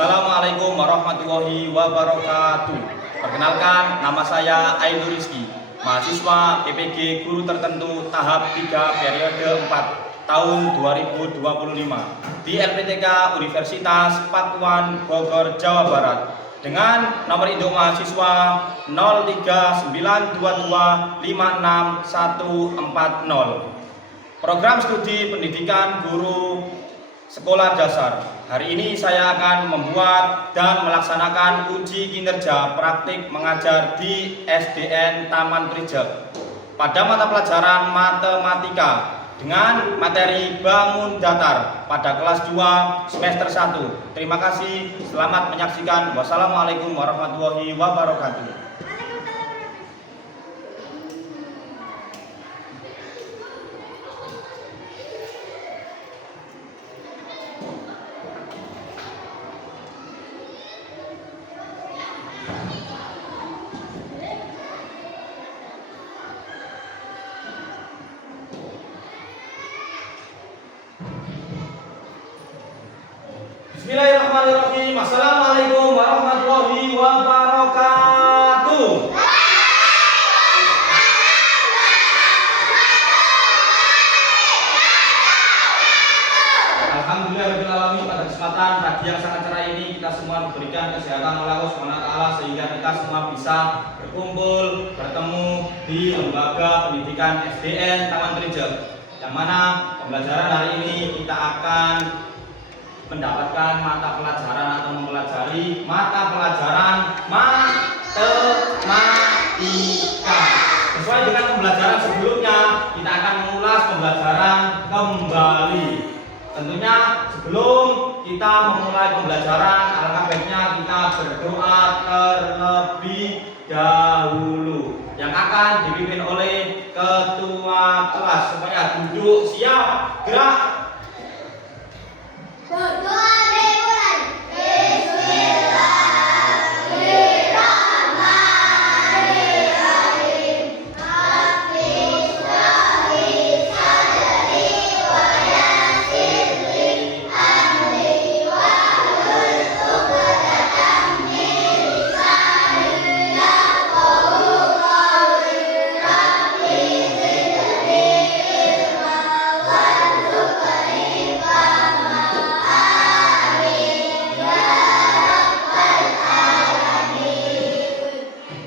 Assalamualaikum warahmatullahi wabarakatuh. Perkenalkan, nama saya Ainur Rizky, mahasiswa PPG Guru Tertentu tahap 3 periode 4 tahun 2025 di LPTK Universitas Pakuan Bogor, Jawa Barat dengan nomor induk mahasiswa 03922561140. Program studi pendidikan guru sekolah dasar. Hari ini saya akan membuat dan melaksanakan uji kinerja praktik mengajar di SDN Taman Prijek pada mata pelajaran matematika dengan materi bangun datar pada kelas 2 semester 1. Terima kasih, selamat menyaksikan. Wassalamualaikum warahmatullahi wabarakatuh. Bismillahirrahmanirrahim. Assalamualaikum warahmatullahi wabarakatuh. Alhamdulillahirrahmanirrahim. Pada kesempatan pagi yang sangat cerah ini kita semua diberikan kesehatan oleh Allah SWT sehingga kita semua bisa berkumpul, bertemu di lembaga pendidikan SDN Taman Prijek, yang mana pembelajaran hari ini kita akan mendapatkan mata pelajaran atau mempelajari mata pelajaran matematika. Sesuai dengan pembelajaran sebelumnya, kita akan mengulas pembelajaran kembali. Tentunya sebelum kita memulai pembelajaran, alangkah baiknya kita berdoa terlebih dahulu yang akan dipimpin oleh ketua kelas. Semuanya duduk, siap, gerak. Berdoa dimulai. Bismillahirrahmanirrahim. Rabbi shrah li sadri wa yassir li amri wahlul 'uqdatam min lisani yafqahu qawli. Rabbi zidni ilma warzuqni fahma.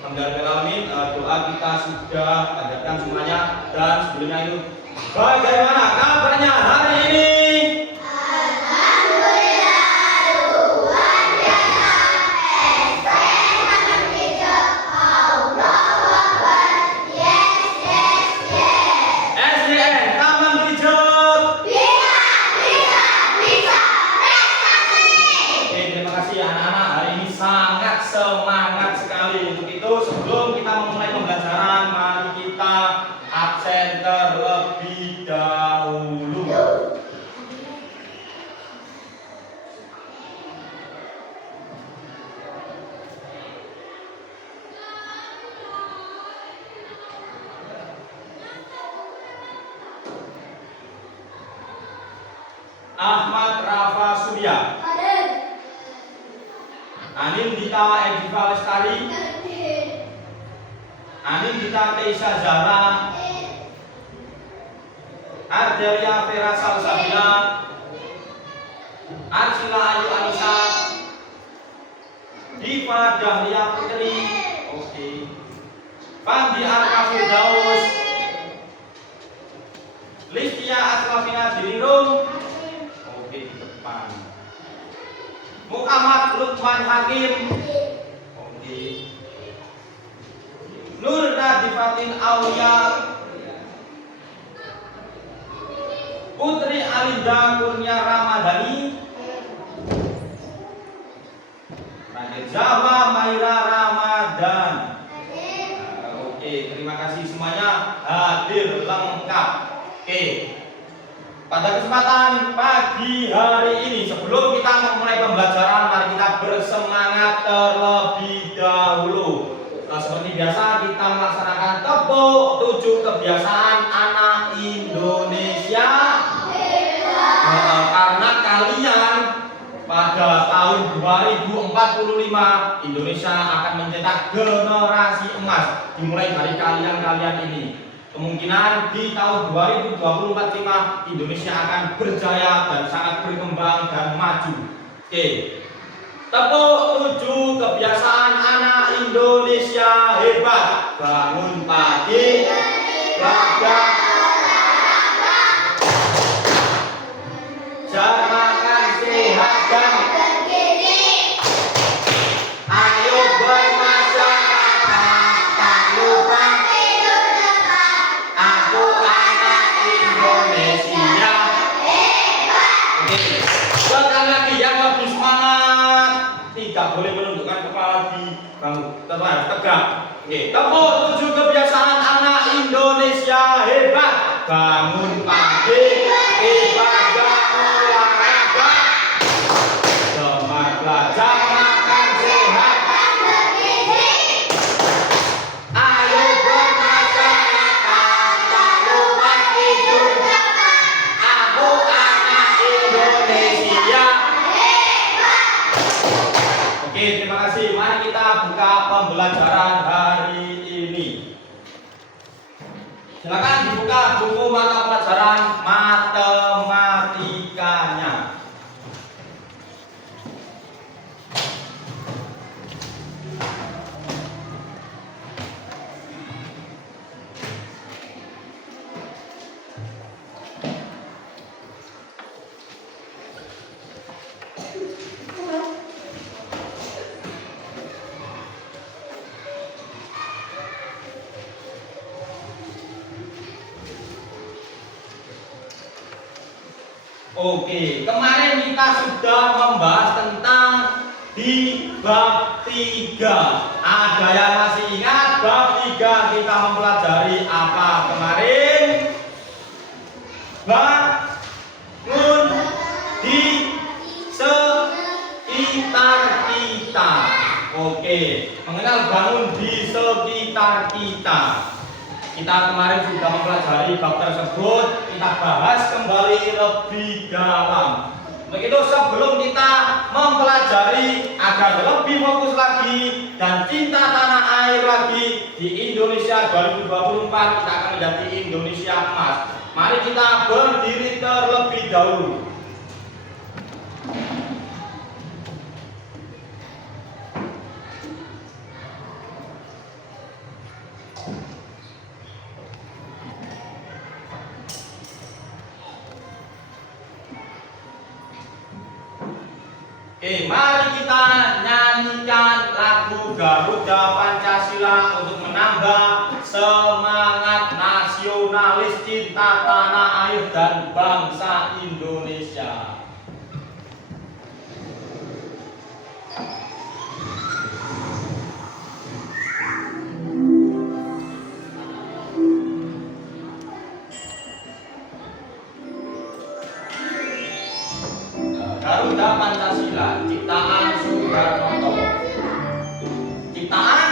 Alhamdulillahirrahmanirrahim. Doa kita sudah panjatkan semuanya, dan sebelumnya itu bagaimana kabarnya hari ini? Alhamdulillah, luar biasa. SDN Taman Prijek, Allahu Akbar. Yes, yes, yes. SDN Taman Prijek. Bisa prestasi. Oke, terima kasih anak-anak. Hari ini sangat semangat sekali. Untuk itu, sebelum kita memulai pembelajaran, mari kita absen terlebih dahulu. Ahmad Rafa Surya, Hadir. Anin Dita Ediva Lestari, Anin Dita Keisha Zahra, Ardelia Vera Salsabila, Arsila Ayu Anissa, Diva Dahlia Putri, oke, Fandi Arka Firdaus, Listia Asrafina Dirirum, oke, di depan, Muhammad Lukman Hakim, oke, Nur Nadifatin Aulia, Putri Alinda Kurnia Ramadhani, Nadir Zahwa Maira Ramadan. Oke, terima kasih semuanya hadir lengkap. Oke, pada kesempatan pagi hari ini, sebelum kita memulai pembelajaran, mari kita bersemangat terlebih dahulu. Seperti biasa kita melaksanakan tepuk 7 kebiasaan anak Indonesia. Karena kalian pada tahun tahun 2045 Indonesia akan mencetak generasi emas dimulai dari kalian-kalian ini. Kemungkinan di tahun 2045 Indonesia akan berjaya dan sangat berkembang dan maju. Oke. Tepuk 7 kebiasaan anak Indonesia hebat. Bangun pagi, olahraga, jam makan sehat dan bergizi. ayo bermasyarakat, tak lupa Tidur lepas. aku anak Indonesia. Oke, sekali lagi yang lebih semangat. Tidak boleh menundukkan kepala di bangku, tetap harus tegak. Oke, tepuk 7 kebiasaan anak Indonesia hebat. Bangun pagi, ibadah olahraga, semangat belajar makan sehat. Ayo bermasyarakat, tak lupa tidur. Aku anak Indonesia. Oke, terima kasih. Mari kita buka pembelajaran hari ini. Silakan dibuka buku mata pelajaran matematikanya. Oke, kemarin kita sudah membahas tentang di bab 3. Ada yang masih ingat bab 3 kita mempelajari apa kemarin? Bangun di sekitar kita. Oke, mengenal bangun di sekitar kita. Kita kemarin sudah mempelajari bab tersebut, kita bahas kembali lebih dalam. Begitu sebelum kita mempelajari agar lebih fokus lagi dan cinta tanah air lagi di Indonesia 2024 kita akan menjadi Indonesia emas. Mari kita berdiri terlebih dahulu. Oke, mari kita nyanyikan lagu Garuda Pancasila untuk menambah semangat nasionalis cinta tanah air dan bangsa Indonesia. Garuda Pancasila, ciptaan Soekarno. Ciptaan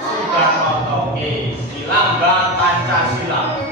Soekarno. Oke, di lambang Pancasila. Pancasila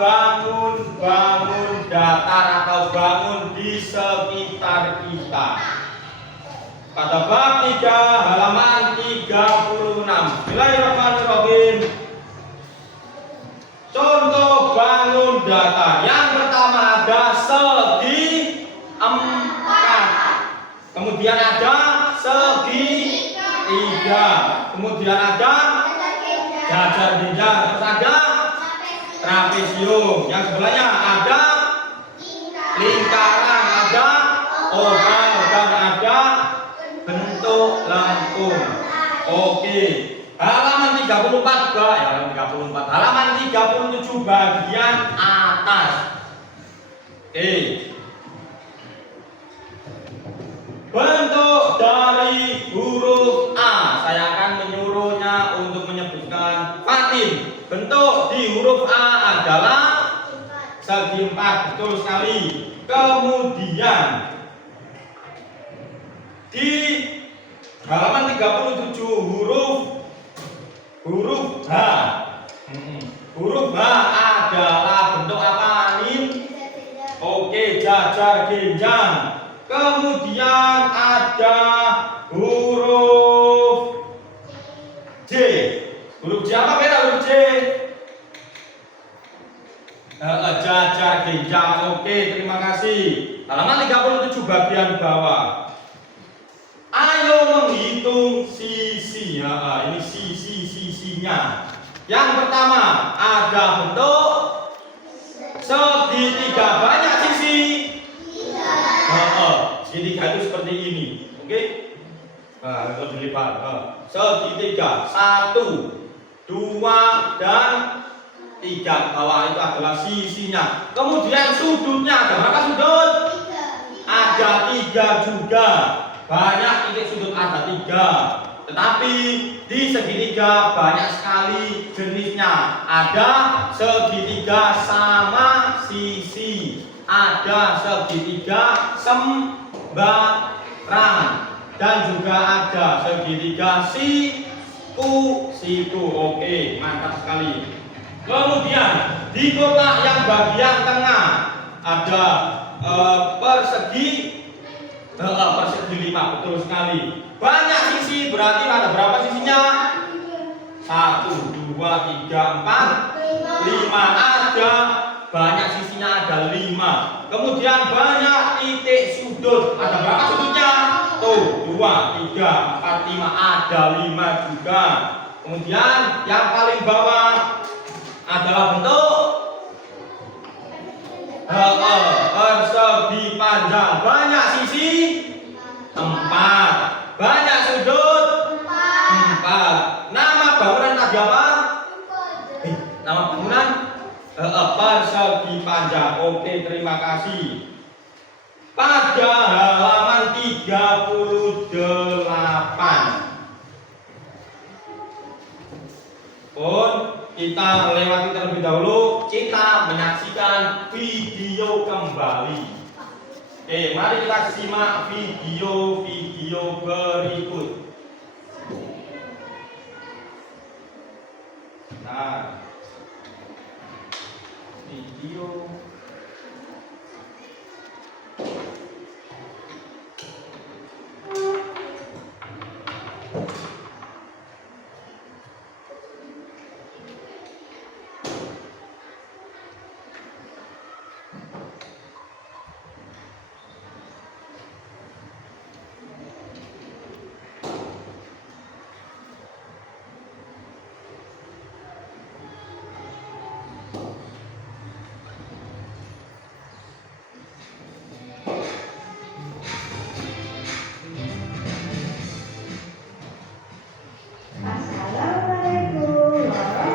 bangun datar atau bangun di sekitar kita. Pada bab 3 halaman 36. Bismillahirrahmanirrahim. Contoh bangun datar. Yang pertama ada segi 4. Kemudian ada segi 3. Kemudian ada jajar jenjang. Terus ada trapesium. Yang sebelahnya ada lingkaran, ada oval, dan ada bentuk lengkung. Oke. Halaman 34 halaman 37 bagian atas. Bentuk dari huruf A. Saya akan menyuruhnya untuk menyebutkan Fatin. Bentuk di huruf A adalah segi 4. Betul sekali. Kemudian di halaman 37 huruf H. Huruf H adalah bentuk apa, Nin? Oke, jajar genjang. Kemudian ada huruf J. Huruf J apa beda huruf J? Jajar genjang. Oke, terima kasih. Halaman 37 bagian bawah. Ayo menghitung sisi. Ini sisi-sisinya. Yang pertama ada bentuk segitiga. Banyak sisi. Segitiga itu seperti ini. Oke. Lebih lebar. Segitiga 1, 2, dan 3. Bawah itu adalah sisinya. Kemudian sudutnya ada berapa sudut? Ada 3 juga. Banyak titik sudut, ada 3. Tetapi di segitiga banyak sekali jenisnya. Ada segitiga sama sisi, ada segitiga sembarang, dan juga ada segitiga siku. Oke, mantap sekali. Kemudian di kotak yang bagian tengah ada persegi 5. Betul sekali. Banyak sisi, berarti ada berapa sisinya? 1, 2, 3, 4, 5. Ada banyak sisinya, ada 5. Kemudian banyak titik sudut. Ada berapa sudutnya? Tuh, 2, 3, 4, 5. Ada 5 juga. Kemudian yang paling bawah adalah bentuk persegi panjang. Banyak sisi 4. Banyak sudut 4. Nama bangunan tadi apa? Nama bangunan persegi panjang. Oke, terima kasih. Pada halaman 38 pun kita melewati terlebih dahulu. Kita menyaksikan video kembali. Oke, mari kita simak video berikut. Nah, video.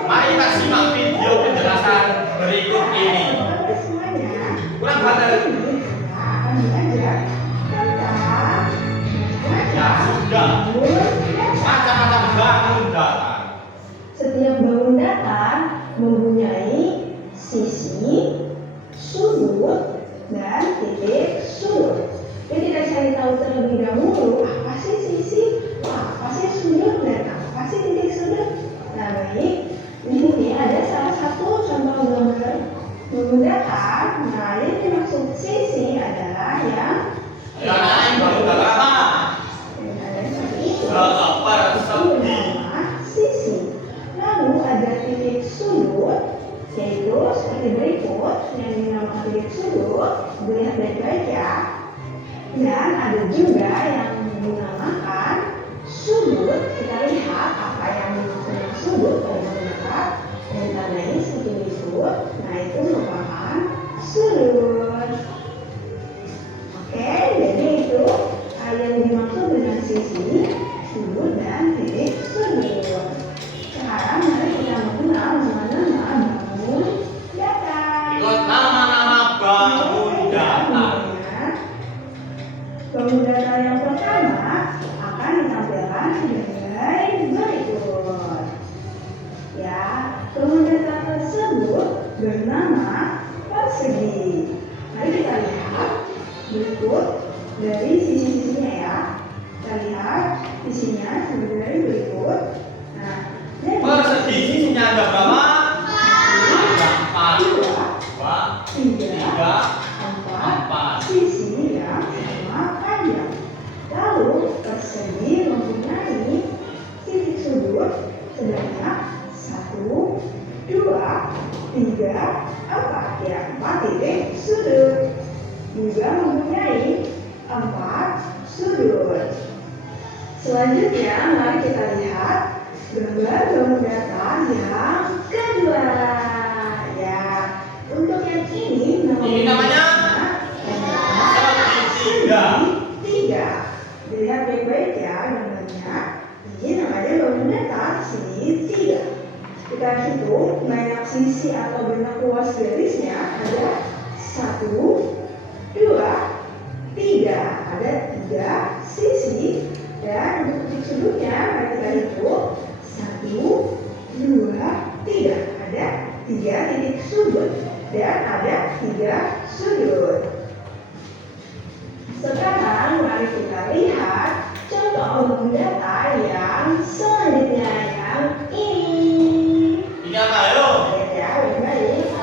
Mari kita simak video penjelasan berikut ini. Kurang banget. Ya sudah. Macam-macam bangun datar. Setiap bangun datar mempunyai sisi, sudut, dan titik sudut. Jadi kita cari tahu terlebih dahulu apa sih sisi, apa sih sudut, dan apa sih titik sudut. Nah baik, di sini ada salah satu contoh gambar titik sudut, dilihat baik-baik ya. Dan ada juga yang dinamakan sudut. Kita lihat apa yang dimaksud sudut pada masyarakat dan ditandai seperti itu. Nah, itu merupakan sudut. Oke, jadi itu yang dimaksud dengan sisi, sudut, dan titik sudut. Sekarang mari kita mengenal nama-nama bangun datar. Ikut nama-nama bangun datar. Bangun datar yang pertama akan ditampilkan sebagai berikut. Ya, bangun datar tersebut bernama persegi. Mari kita lihat berikut dari sisi-sisinya ya. Kita lihat sisinya sebagai berikut. Nah, Persegi sisinya ada berapa? Ada 4. 2, 3, 3, 4. sisi yang sama panjang. Lalu persegi mempunyai titik sudut sebanyak 1, 2, 3, 4. Ya, 4 titik sudut. Juga mempunyai 4 sudut. Selanjutnya mari kita lihat gambar bangun datar yang kedua. Ya, untuk yang ini namanya segitiga. Dilihat baik-baik ya gambarnya. Ini namanya bangun datar segitiga. Kita hitung banyak sisi atau banyak luas garisnya ada 1, 2, 3. Ada 3 sisi. Dan untuk titik sudutnya mari kita hitung 1, 2, 3. Ada 3 titik sudut dan ada 3 sudut. Sekarang mari kita lihat contoh bangun datar yang selanjutnya yang ini. Ini apa ayo? Ya, baik-baik.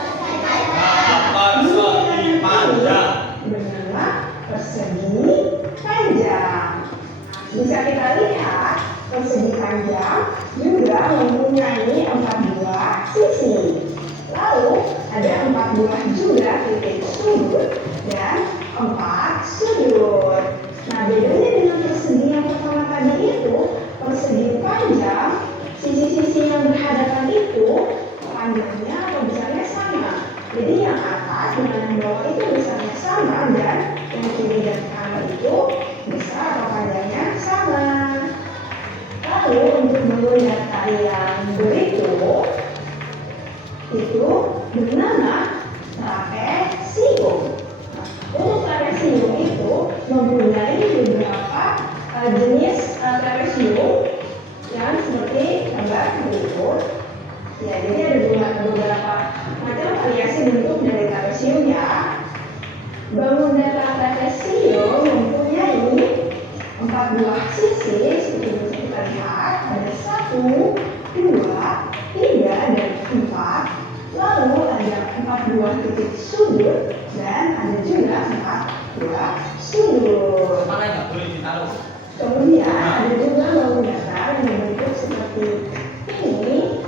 Persegi panjang. Bernama persegi panjang. Bisa kita lihat persegi panjang juga mempunyai 4 buah sisi. Lalu ada 4 buah juga titik sudut dan 4 sudut. Nah, bedanya dengan persegi yang pertama tadi itu, persegi panjang, sisi-sisi yang berhadapan itu panjangnya atau besarnya sama. Jadi yang atas dengan yang bawah itu besarnya sama dan yang kiri dan kanan itu besar atau panjangnya sama. Lalu untuk bangun datar yang berikut itu bernama trapesium. Untuk trapesium itu mempunyai beberapa jenis trapesium yang seperti gambar berikut. Ya, jadi ada beberapa macam variasi bentuk dari trapesium ya. Bangun datar trapesium mempunyai 4 buah sisi seperti bisa kita lihat ada 1, 2, 3, dan 4. Lalu ada 4 buah titik sudut dan ada juga 4 buah sudut. Mana yang nggak boleh ditaruh? Kemudian ada juga bangun datar yang berbentuk seperti ini.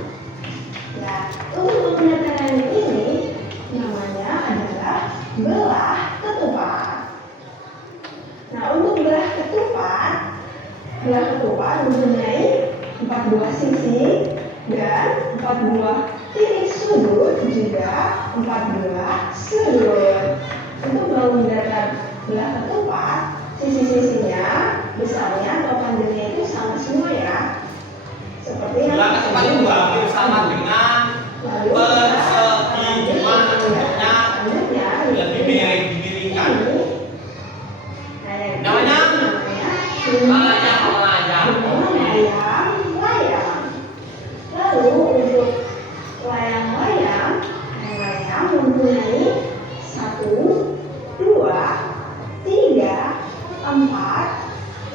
Ya, untuk bangun datar yang ini namanya adalah belah ketupat. Nah, untuk belah ketupat mempunyai 4 buah sisi dan 4 buah titik sudut juga 4 buah sudut. Untuk bangun datar belah ketupat, sisi-sisinya besarnya atau panjangnya itu sama semua ya. Seperti yang Belah ketupat itu hampir sama dengan persegi, cuma bentuknya lebih miring-miringkan. Namanya layang. Lalu untuk layang mempunyai 1, 2, 3, 4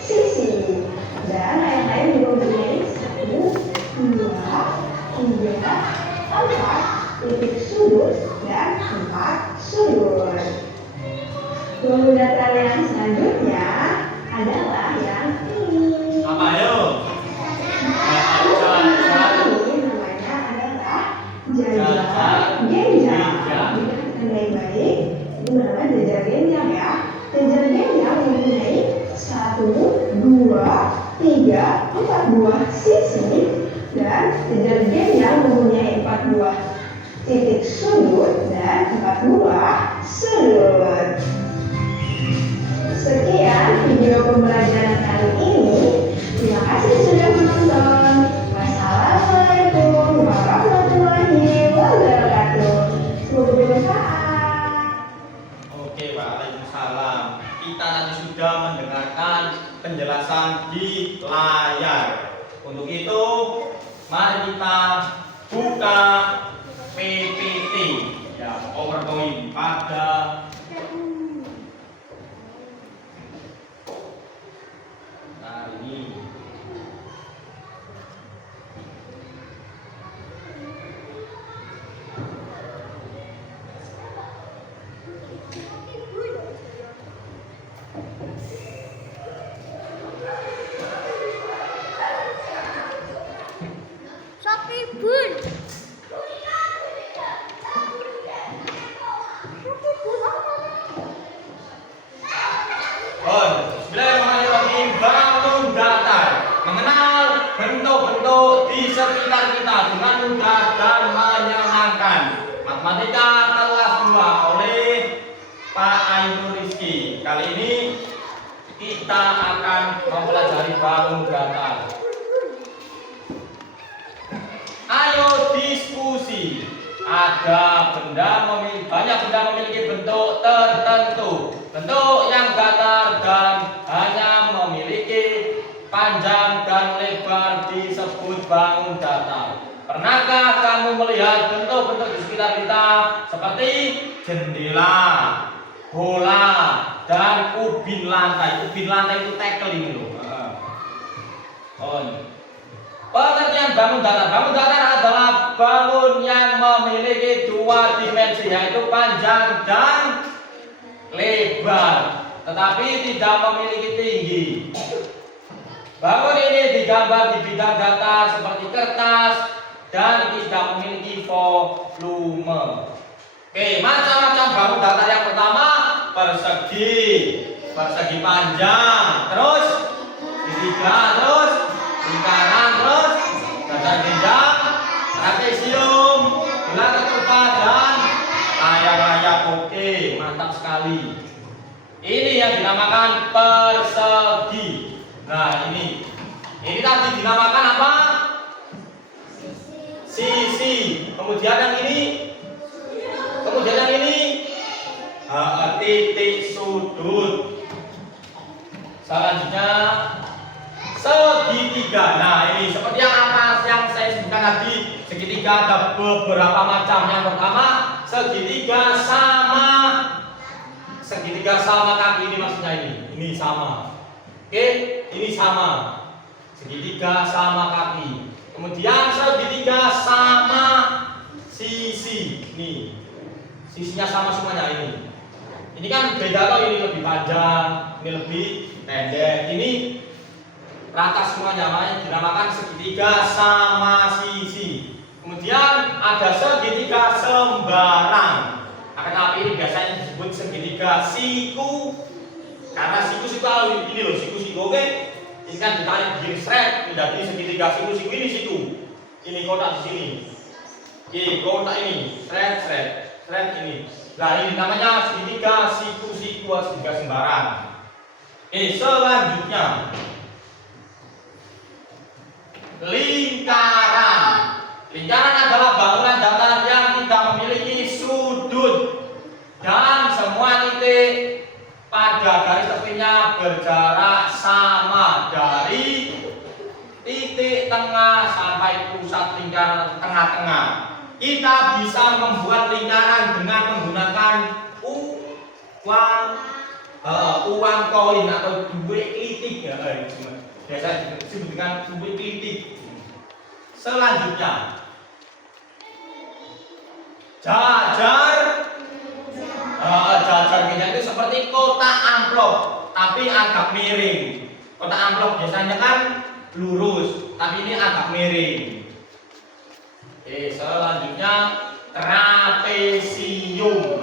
sisi. Dan layang-layang juga mempunyai 1, 2, 3, 4 titik sudut dan 4 sudut. Bangun datar yang selanjutnya adalah yang ini. Apa ayo? Ini namanya adalah jajar genjang. Jika kita baik-baik, 3, 4 buah sisi dan deterjen yang mempunyai 4 buah titik sudut dan 4 buah sudut. Sekian video pembelajaran kali ini. Terima kasih sudah menonton. Wassalamualaikum warahmatullahi wabarakatuh. Semoga bermanfaat. Oke, Waalaikumsalam. Kita tadi sudah mendengarkan penjelasan di layar. Untuk itu, mari kita buka PPT ya, PowerPoint pada ini. Bismillahirrahmanirrahim. Bangun datar. Mengenal bentuk-bentuk di sekitar kita dengan mudah dan menyenangkan. Matematika kelas 2 oleh Pak Ainur Rizky. Kali ini kita akan mempelajari bangun datar. Ayo diskusi. Ada banyak benda memiliki bentuk tertentu. Bentuk yang datar dan hanya memiliki panjang dan lebar disebut bangun datar. Pernahkah kamu melihat bentuk-bentuk di sekitar kita seperti jendela, bola, dan ubin lantai? Ubin lantai itu tackle ini loh. Pengertian bangun datar. Bangun datar adalah bangun yang memiliki 2 dimensi, yaitu panjang dan lebar, tetapi tidak memiliki tinggi. Bangun ini digambar di bidang datar seperti kertas dan tidak memiliki volume. Oke, macam-macam bangun datar. Yang pertama, persegi panjang, terus segitiga, terus lingkaran, terus gajar genjang, trapesium, bulat ketupat, dan layar-layar. Oke, mantap sekali. Ini yang dinamakan persegi. Nah, ini tadi dinamakan apa? Sisi. Kemudian yang ini titik sudut. Selanjutnya segitiga. Nah, ini seperti yang atas yang saya sebutkan tadi, segitiga ada beberapa macam. Yang pertama, segitiga sama kaki. Ini maksudnya ini sama. Oke, ini sama. Segitiga sama kaki. Kemudian segitiga sama sisi. Nih, sisinya sama semuanya ini. Ini kan beda loh, ini lebih panjang, ini lebih pendek. Ini rata semuanya, makanya dinamakan segitiga sama sisi. Kemudian ada segitiga sembarang. Akan tapi ini biasanya disebut segitiga siku, karena siku kalau ini loh, siku. Oke, ini kan ditarik begini seret menjadi segitiga siku. Ini siku, ini kotak di sini. Ini kotak ini seret ini. Nah, ini namanya segitiga siku, segitiga sembarang. Selanjutnya lingkaran. Lingkaran adalah bangunan datar yang tidak memiliki sudut dan semua titik pada garis tepinya berjarak sama dari titik tengah sampai pusat lingkaran tengah-tengah. Kita bisa membuat lingkaran dengan menggunakan uang koin atau duit klitik ya, biasa disebut dengan duit klitik. Selanjutnya jajar genjang itu seperti kotak amplop tapi agak miring. Kotak amplop biasanya kan lurus, tapi ini agak miring. Selanjutnya trapesium.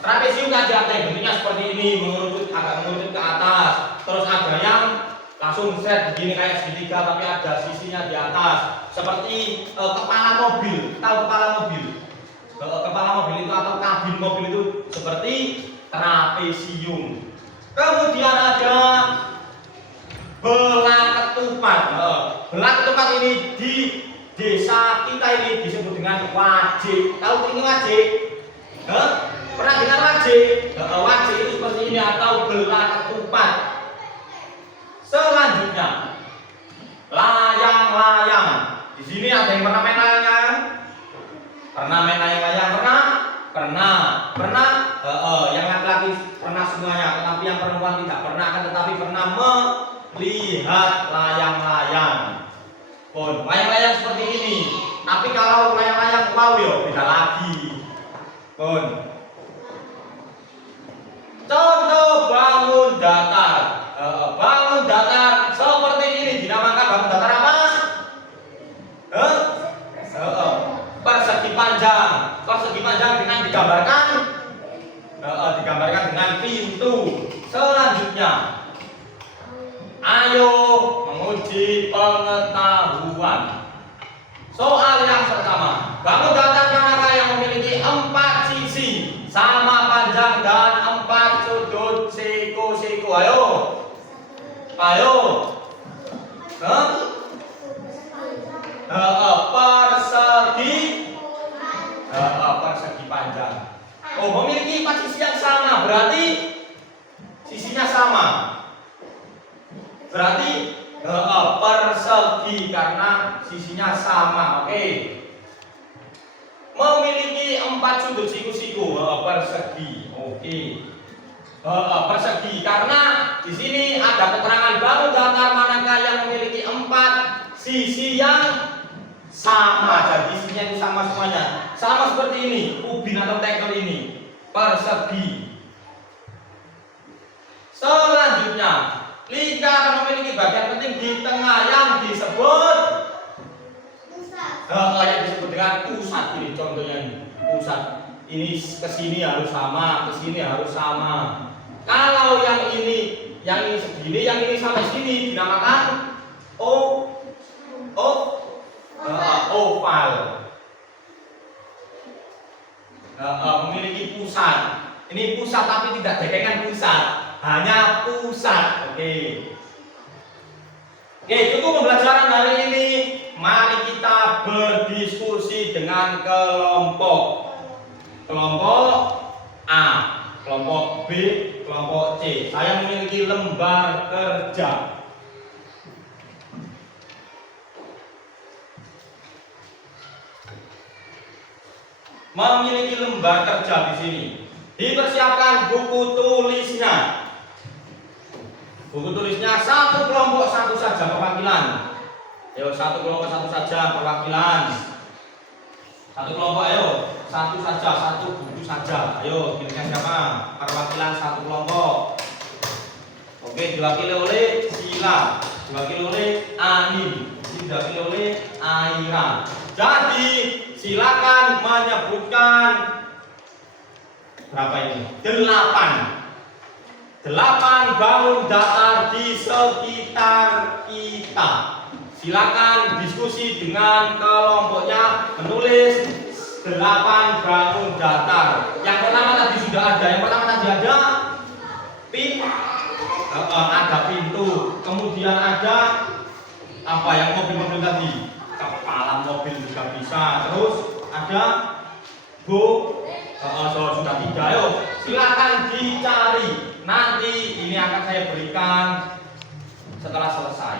Trapesium tadi ada yang bentuknya seperti ini, agak mengerucut ke atas. Terus ada yang langsung set begini kayak segitiga tapi ada sisinya di atas seperti kepala mobil. Tahu kepala mobil? Kepala mobil itu atau kabin mobil itu seperti trapesium. Kemudian ada belang ketupat. Belang ketupat ini di desa kita ini disebut dengan wajik. Tahu ini wajik? Pernah dengar wajik? Wajik itu seperti ini atau belang ketupat. Selanjutnya layang-layang. Di sini ada yang pernah main layang-layang? Pernah main layang-layang? Pernah. Yang laki-laki pernah semuanya, tetapi yang perempuan tidak pernah. Tetapi pernah melihat layang-layang. Layang-layang seperti ini. Tapi kalau layang-layang wow yo beda lagi. Contoh bangun datar. Bangun datar seperti ini dinamakan bangun datar apa? Persegi panjang. Persegi panjang dengan digambarkan dengan pintu. Selanjutnya, ayo menguji pengetahuan. Soal yang pertama, bangun datar manakah yang memiliki 4 sisi sama panjang dan 4 sudut siku-siku? Ayo. Persegi panjang. Memiliki 4 sisi yang sama, berarti sisinya sama. Berarti persegi karena sisinya sama. Oke. Memiliki 4 sudut siku-siku, persegi. Oke. Persegi karena di sini ada keterangan bangun datar manakah yang memiliki 4 sisi yang sama. Jadi sisinya itu sama semuanya. Sama seperti ini, ubin atau tekel ini. Persegi. Selanjutnya, lingkaran memiliki bagian penting di tengah yang disebut dengan pusat. Ini contohnya ini, pusat. Ini kesini harus sama, kesini harus sama. Kalau yang ini segini, yang ini sampai sini dinamakan oval. Memiliki pusat. Ini pusat tapi tidak dekengan pusat, hanya pusat. Oke, cukup pembelajaran hari ini. Mari kita berdiskusi dengan kelompok. Kelompok A, kelompok B, kelompok C. Saya memiliki lembar kerja. Memiliki lembar kerja di sini. Dipersiapkan buku tulisnya. Buku tulisnya satu kelompok satu saja perwakilan. Ayo satu kelompok satu saja perwakilan. Satu kelompok ayo satu saja, satu buku saja. Ayo pilihkan siapa? Perwakilan satu kelompok. Oke, diwakili oleh Sila, diwakili oleh Ani, diwakili oleh Aira. Jadi silakan menyebutkan berapa ini? 8 bangun datar di sekitar kita. Silakan diskusi dengan kelompoknya menulis 8 bangun datar. Yang pertama tadi sudah ada. Yang pertama tadi ada ada pintu. Kemudian ada apa yang mobil-mobil tadi? Kepala mobil juga bisa. Terus ada sudah 3. Ayo silakan dicari. Nanti ini akan saya berikan setelah selesai.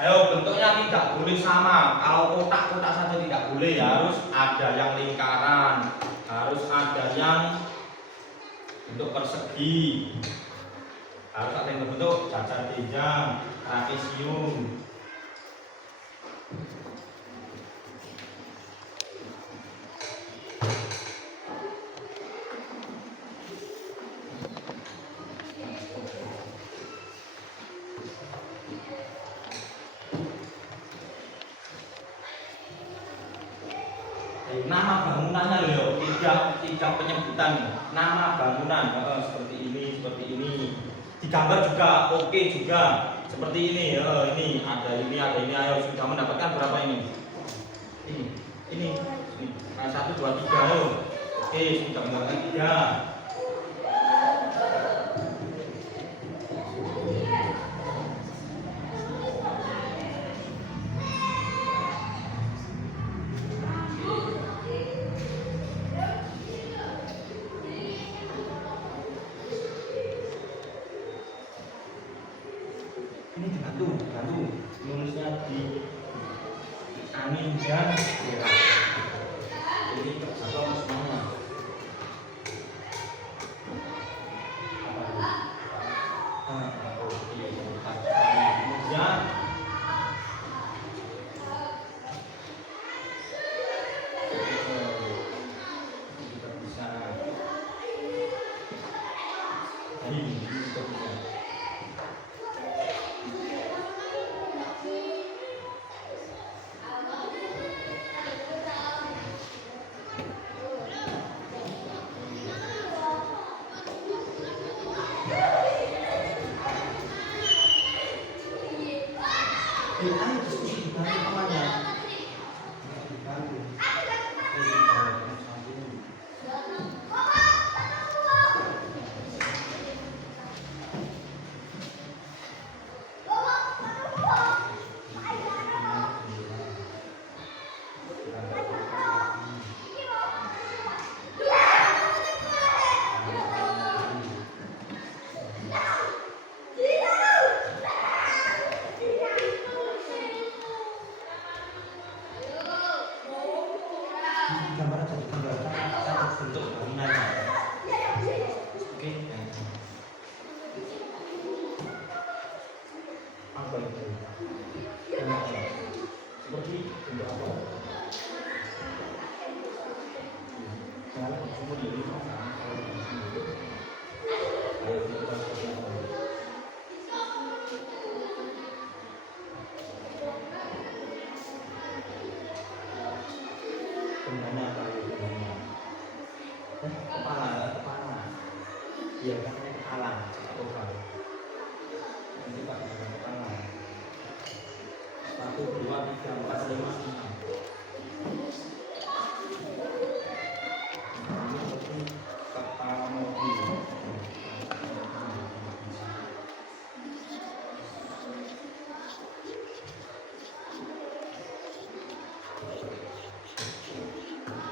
Ayo, bentuknya tidak boleh sama. Kalau kotak-kotak saja tidak boleh, harus ada yang lingkaran, harus ada yang bentuk persegi, harus ada yang berbentuk cacar pinjam, trapesium. Nama bangunannya loh, tidak penyebutan nama bangunan seperti ini. Digambar juga oke juga seperti ini. Ini ada ini. Ayo sudah mendapatkan berapa ini? Ini. Nah, 1, 2, 3 ayo. Oke, sudah mendapatkan 3. Ini dibantu nulisnya di Amin dan Vera. Ini terjangkau semuanya. Kemudian kita bisa ini juga bisa. Ayo diskusi di balik namanya. Gambar aja digambarkan bentuk bangunannya. Oke. Apa itu? Seperti bentuk apa? Kalau cuma dari ayo kita bentuknya apa itu? Kepala. Iya kan kepala. Nanti Pak kepala. 1, 2, 3, 4, 5, 6. Ini seperti kepala mobil.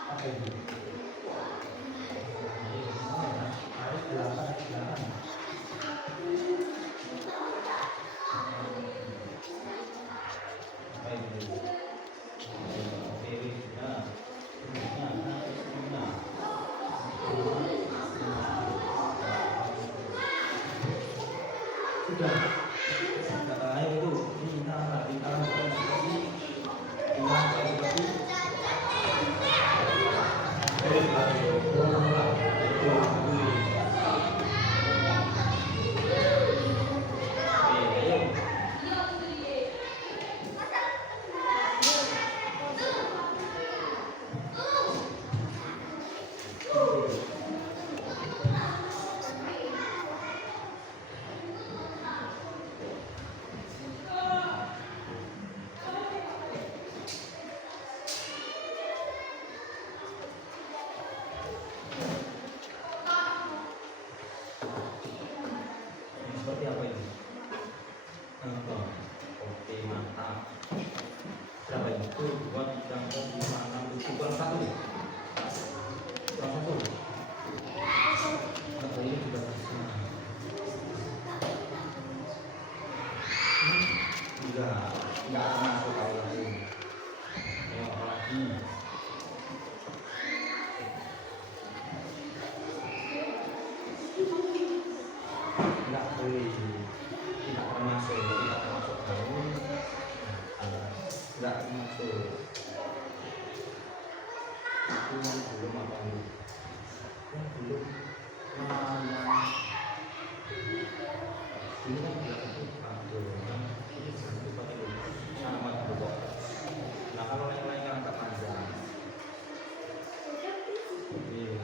Apa ini? Sudah. Ayo itu bintang seperti apa ini? Oke, mantap. Berapa ini? 1, 2, 3, 4, 5, 6, 7, kurang 1. Atau ini juga bisa. Enggak. Enggak akan masuk kalau lagi. Ayo lagi. Enggak boleh. Tidak termasuk daun. Enggak termasuk. Itu yang belum apa ini? Yang belum mana? Ini kan tidak itu ini satu pakai sama dulu. Nah kalau lain-lain kan agak panjang. Iya.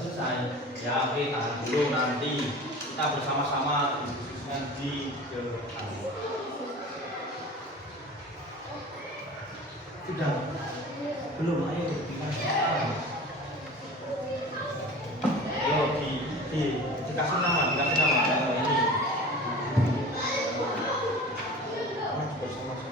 Selesai. Ya oke, tahan dulu, nanti kita bersama-sama diskusinya di depan. Sudah belum, ayo dikasih nama yang ini. Bersama-sama.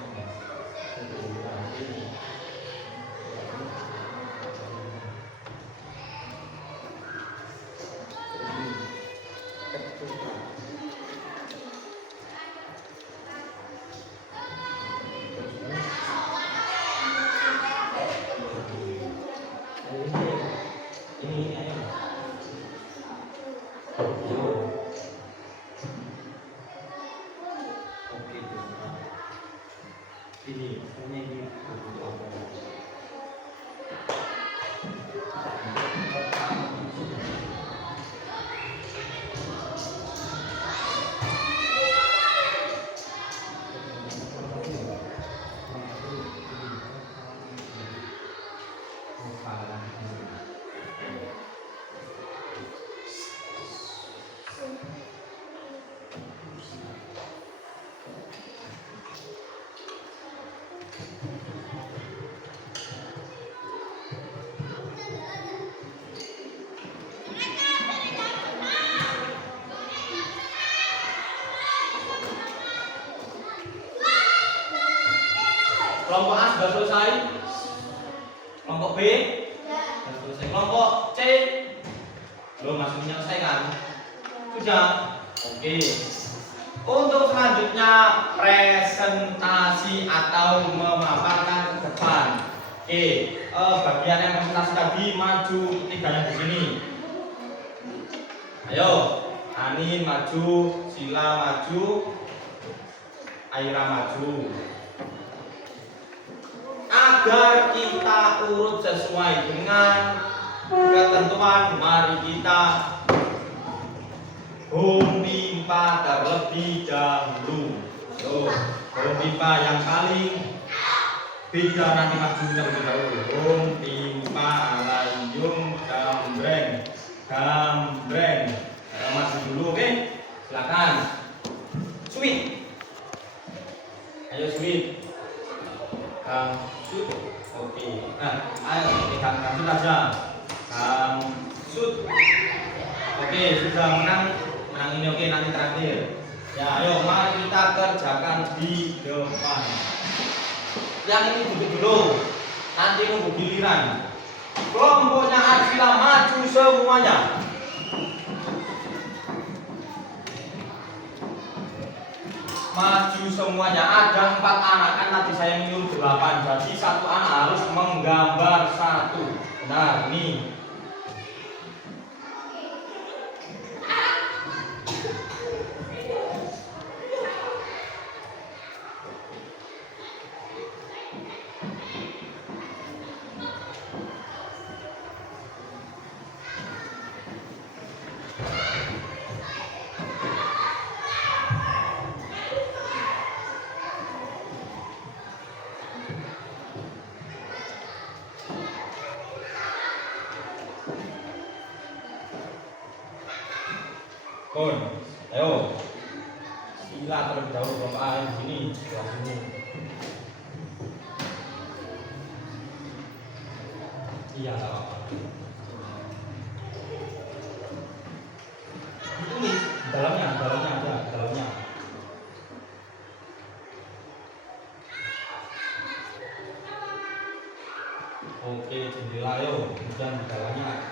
Kelompok A sudah selesai. Kelompok B sudah selesai. Kelompok C belum, masih menyelesaikan. Sudah. Oke. Untuk selanjutnya presentasi atau memaparkan ke depan. Oke. Bagian yang presentasi tadi maju tiganya di sini. Ayo, Anin maju, Sila maju, Aira maju. Agar kita urut sesuai dengan ketentuan, mari kita home pimpa terlebih dahulu. Home pimpa yang paling beda nanti maju terlebih dahulu. Home pimpa lanjung gambreng. Maju dulu, oke? Silakan. Sweet. Ayo sweet. Sud. Oke. Nah, ayo kita kasih saja. Sud. Oke, sudah menang ini, oke, nanti terakhir. Ya, ayo mari kita kerjakan di depan. Yang ini duduk dulu. Nanti nunggu giliran. Kelompoknya Arsila maju semuanya. Maju semuanya. Ada 4 anak, kan tadi saya menyuruh 8. Jadi 1 anak harus menggambar 1. Nah, ini. Ayo. Bismillah terlebih dahulu Bapak di sini, sebelah sini. Iya, nggak apa-apa. Ditulis dalamnya aja, dalamnya. Oke, jendela yo, kemudian di dalamnya